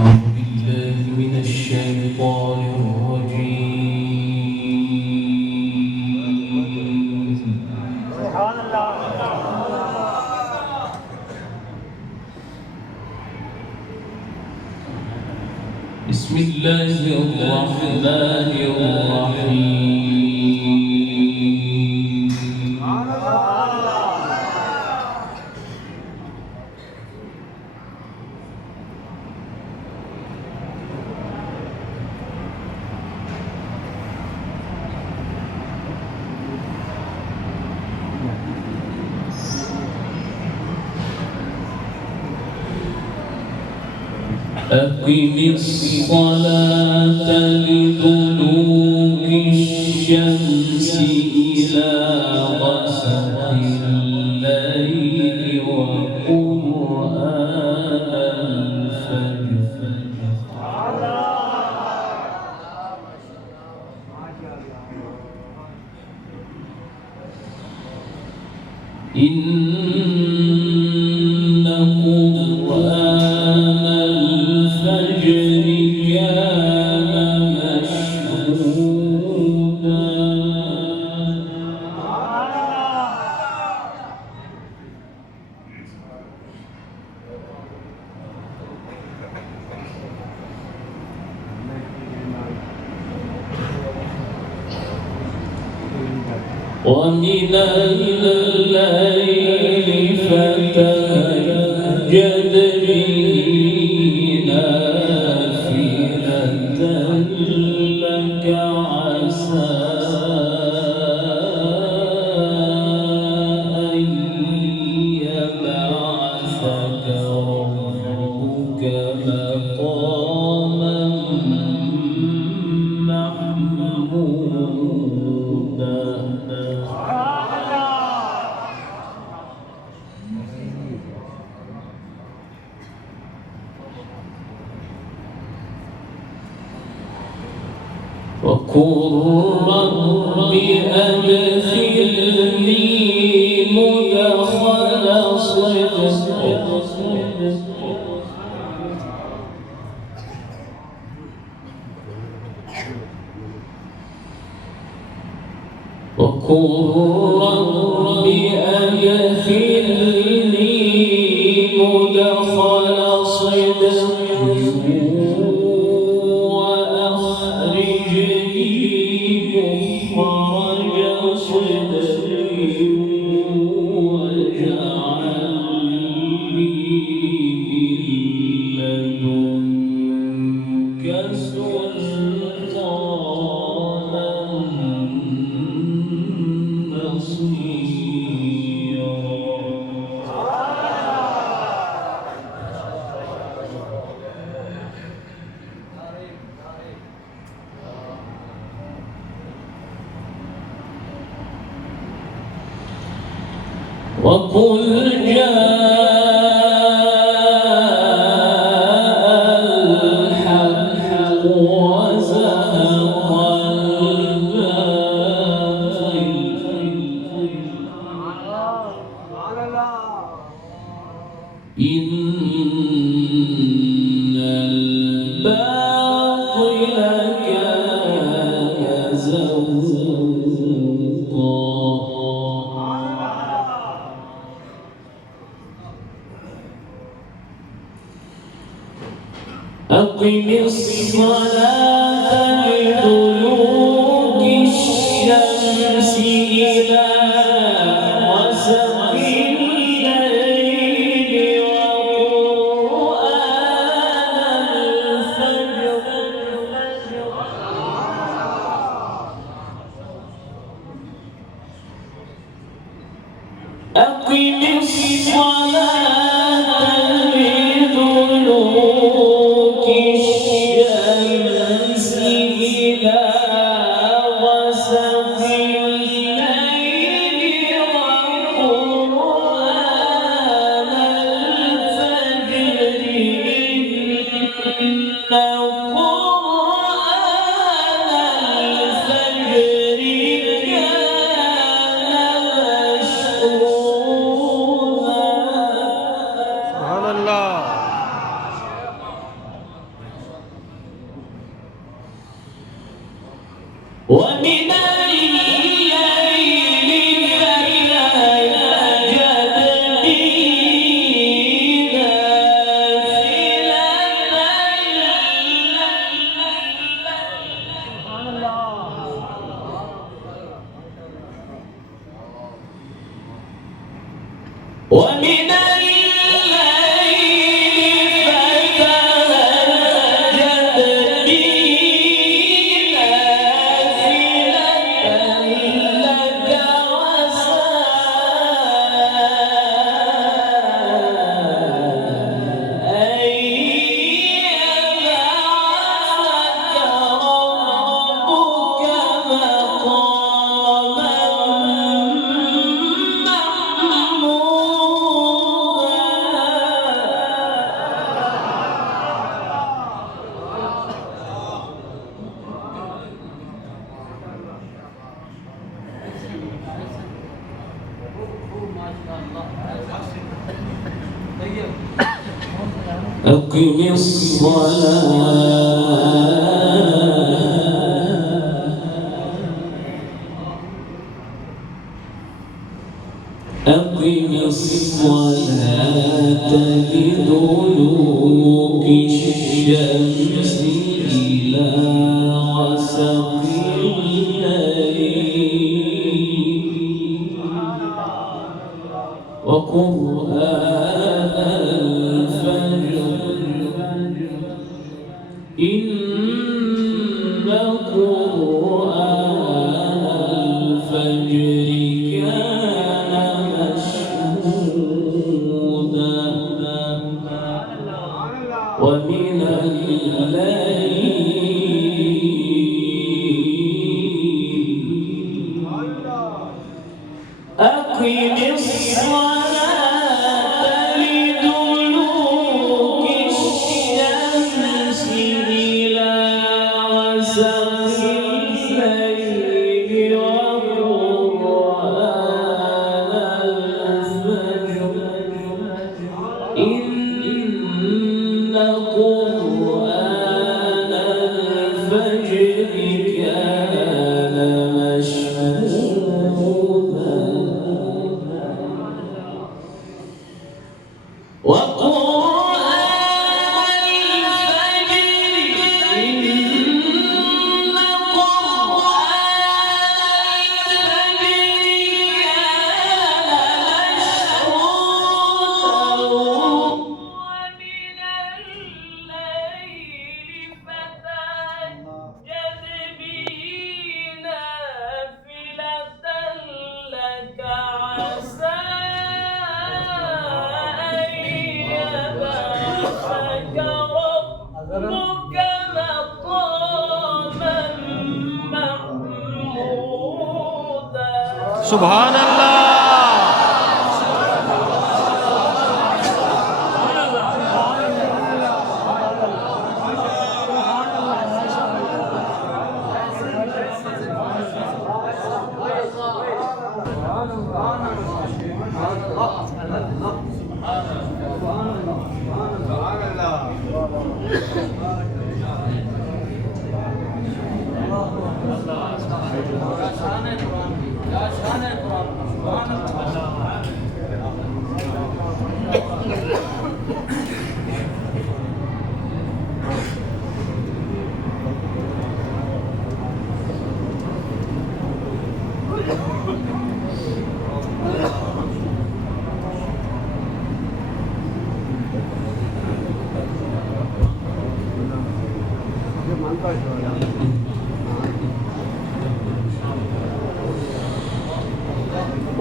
أعوذ بالله من الشيطان الرجيم. سبحان الله. بسم الله الرحمن الرحيم. أقم الصلاة لدلوك الشمس إلى غسق الليل وقرآن الفجر إن قرآن الفجر كان مشهودا ومن الليل فتهجد به نافلة لك عسى أن يبعثك ربك مقاما محمودا وقل رب أدخلني مدخل صدق وقل رب أدخلني مدخل صدق وقل جاء الحق وزهق الباطل إن الباطل كان زهوقا أقم الصلاة لدلوك الشمس إلى غسق الليل وقرآن الفجر أقم الصلاة لدلوك الشمس إلى غسق الليل وقرآن الفجر إن قرآن الفجر كان مشهودا. سبحان الله. ومن الليل فتهجد به ومن الليل فتهجد به نافلة لك عسى أن يبعثك ربك مقاما أقم الصلاة لدلوك الشمس إلى غسق الليل وقرآن الفجر إن قرآن الفجر كان مشهودا ومن الليل أقم الصلاة لدلوك الشمس إلى غسق الليل وقرآن الفجر إن قرآن الفجر كان مشهودا وقرآن الفجر إن قرآن الفجر كان مشهودا ومن الليل فتهجد به نافلة لك عسى ربك مقاما محمودا سبحان الله.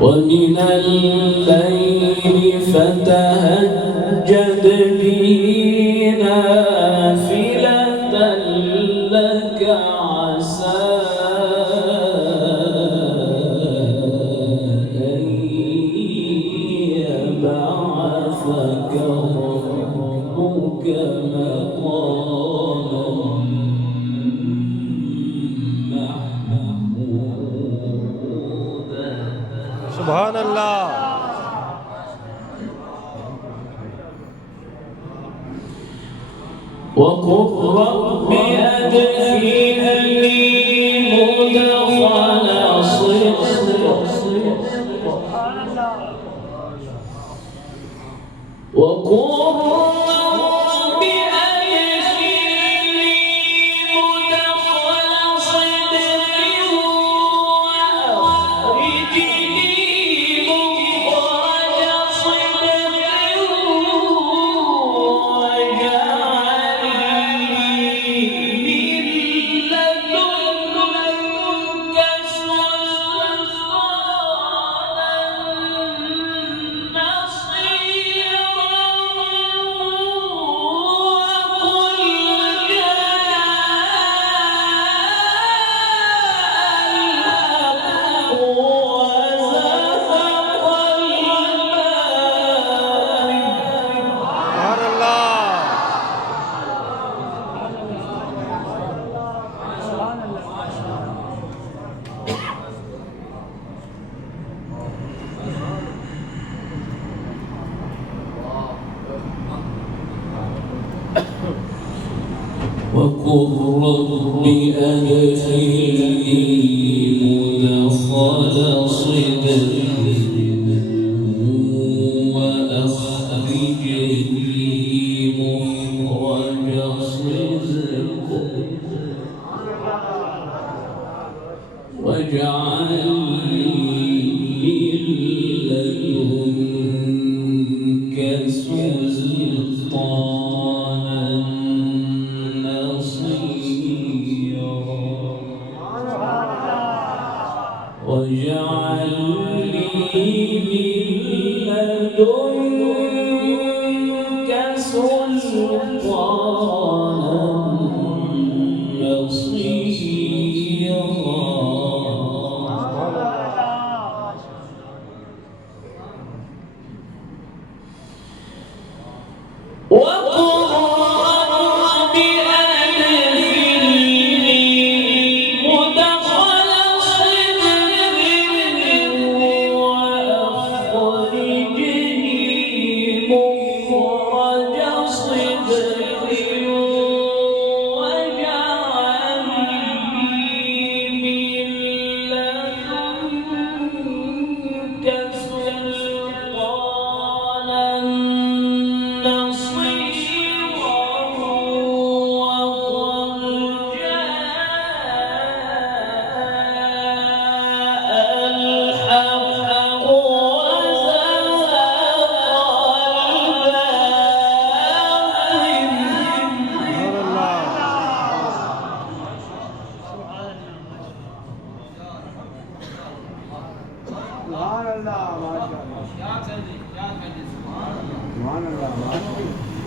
ومن الليل فتهجد به نافلة لك عسى أن يبعثك ربك مقاما محمودا سبحان الله. وقل رب أدخلني مدخل وقل رب أدخلني مدخل صدق وأخرجني مخرج صدق واجعل لي من لدنك سلطانا نصيرا واجعل لي من لدنك سلطانا نصيرا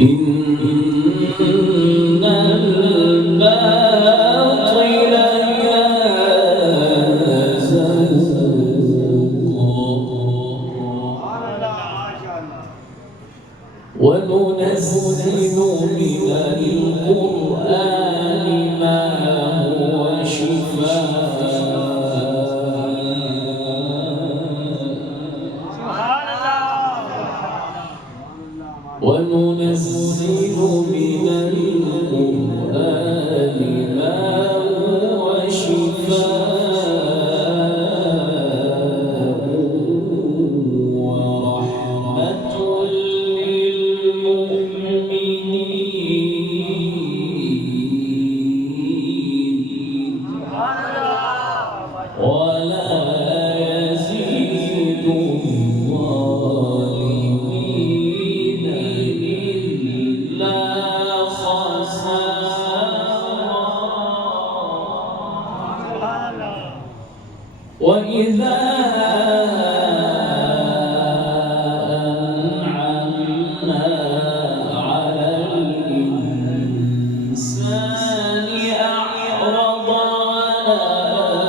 إن الباطل كان زهوقا وننزل من القرآن ما هو شفاء وننزل من القرآن ما هو شفاء ورحمة للمؤمنين ولا يزيد الظالمين إلا خسارا وإذا أنعمنا على الإنسان أعرض ونأى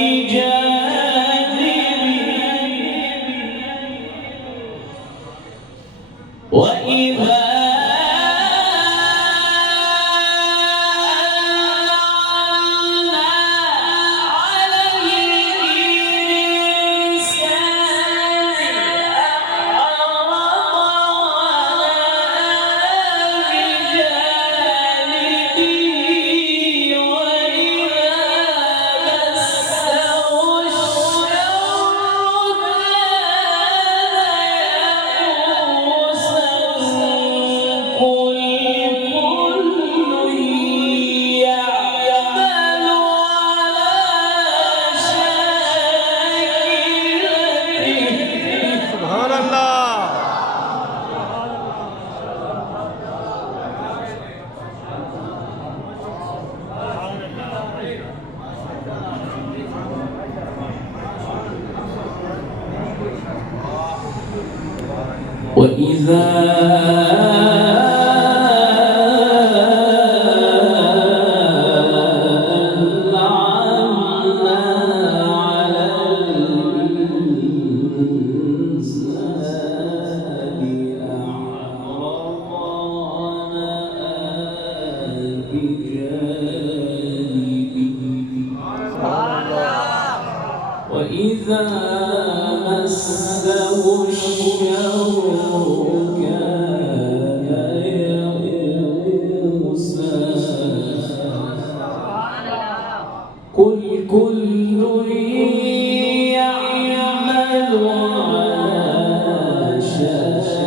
بجانبه وإذا وإذا أنعمنا على الإنسان أعرض ونأى بجانبه وإذا مسه الشر كان يئوسا قل كل يعمل على شاكلته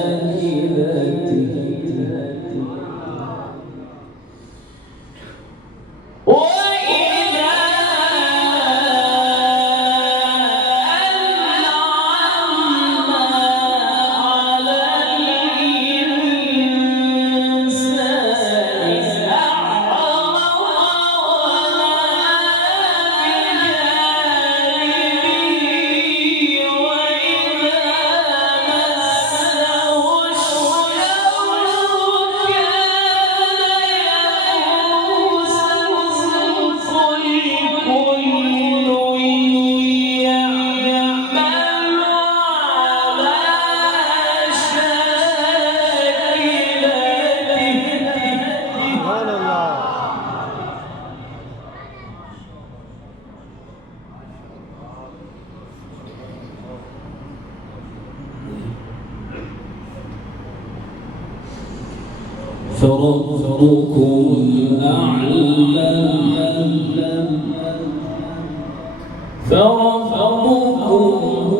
فربكم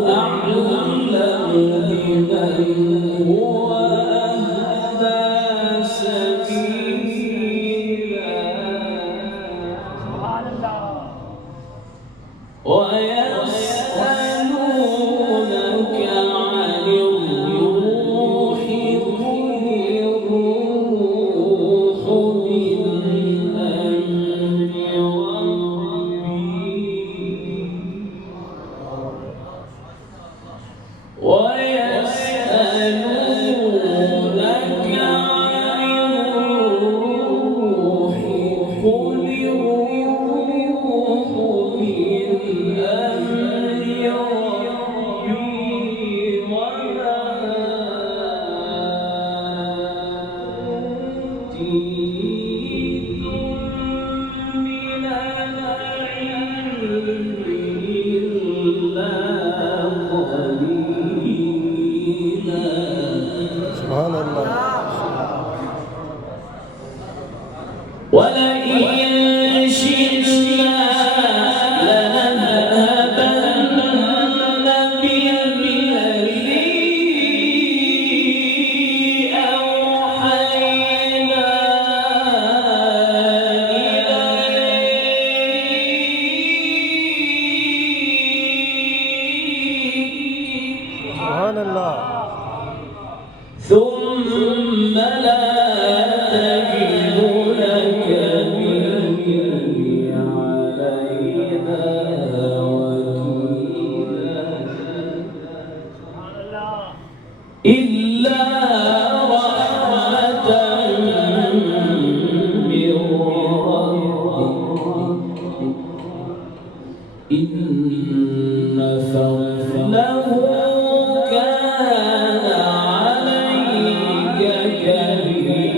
أعلم بمن هو أهدى سبيلا ويسألونك عن الروح قل الروح من أمر ربي ويسألونك عن الروح قل الروح من أمر ربي وما أوتيتم من العلم إلا قليلا. سبحان الله. ولئن شئنا لنذهبن بالذي أوحينا إليك سبحان الله. ثم لا تجد لك به علينا وكيلا إلا رحمة من ربك إن فضله كان عليك كبيرا.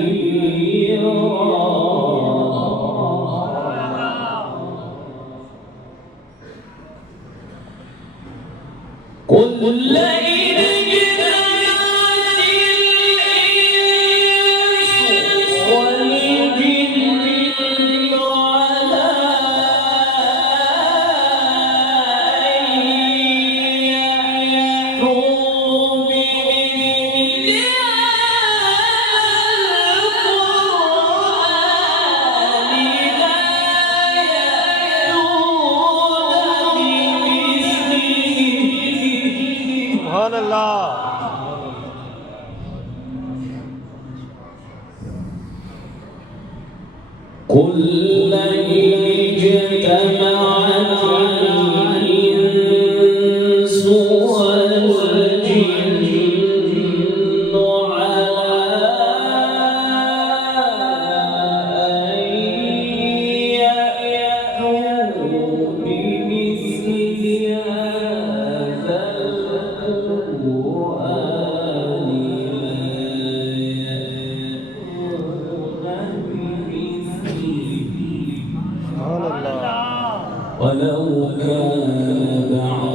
قل لئن اجتمعت الإنس والجن على أن يأتوا بمثل القرآن لا يأتون بمثله. سبحان الله. قل لئن اجتمعت الإنس والجن على أن يأتوا بمثل هذا القرآن لا يأتون بمثله سبحان الله. ولو كان بعضهم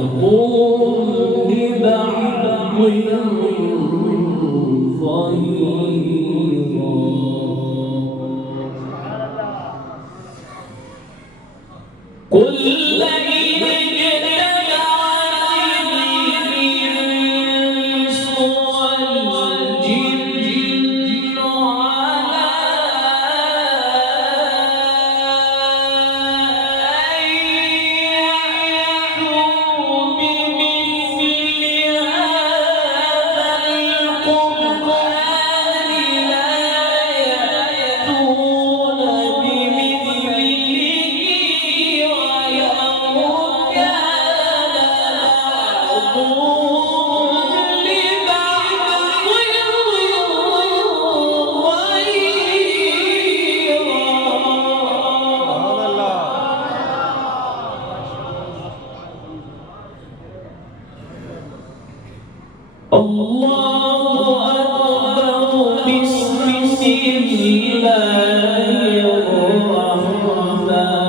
قل لئن اجتمعت الإنس والجن على أن يأتوا بمثل هذا القرآن لا يأتون بمثله ولو كان بعضهم لبعض ظهيرا. الله أكبر. بسم الله الرحمن الرحيم.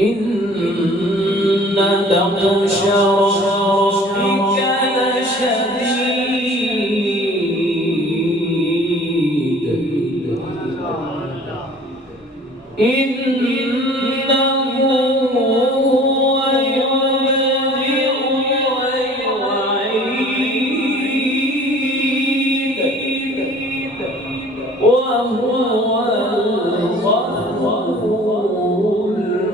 إن بطش ربك لشديد إنه هو يبدئ ويعيد وهو الغفور الودود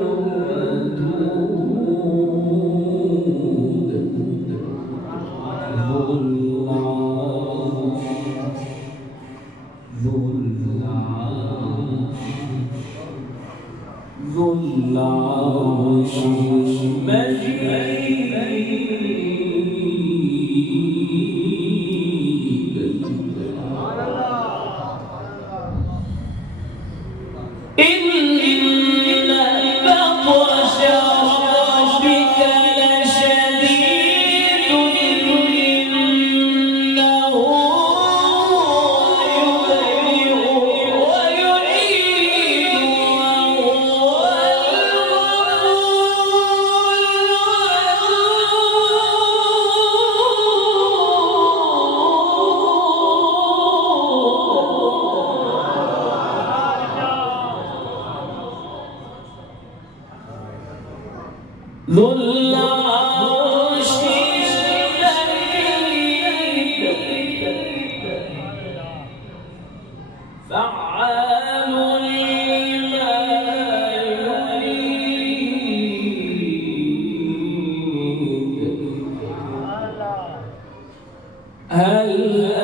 ذو العرش المجيد. إن بطش ربك لشديد إنه يبدئ ويعيد وهو ذو العرش المجيد. فعال لما يريد. هل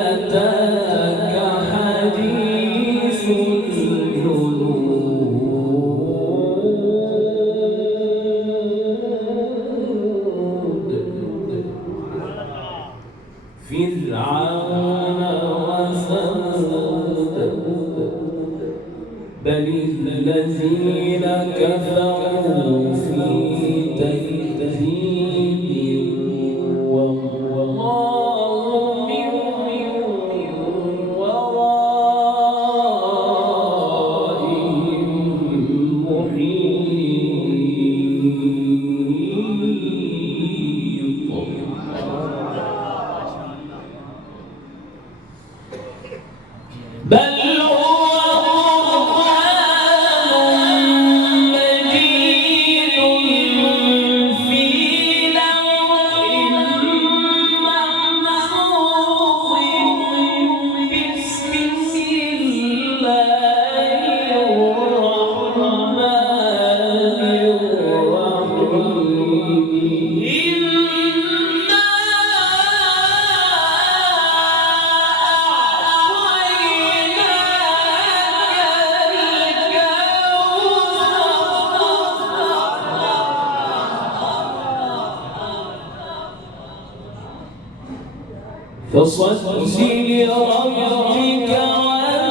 أتاك حديث الجنود. فرعون وثمود بل الذين كفروا في تكذيب والله من ورائهم محيط. بل هو قرآن مجيد في لوح محفوظ. بسم الله الرحمن الرحيم. فصل لربك وانحر.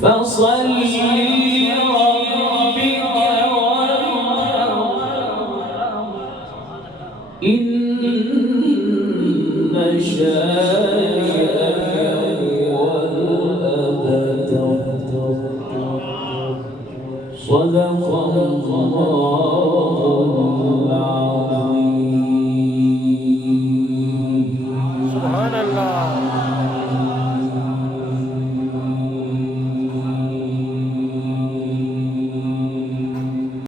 فصل لربك وانحر. إن شاء صدق الله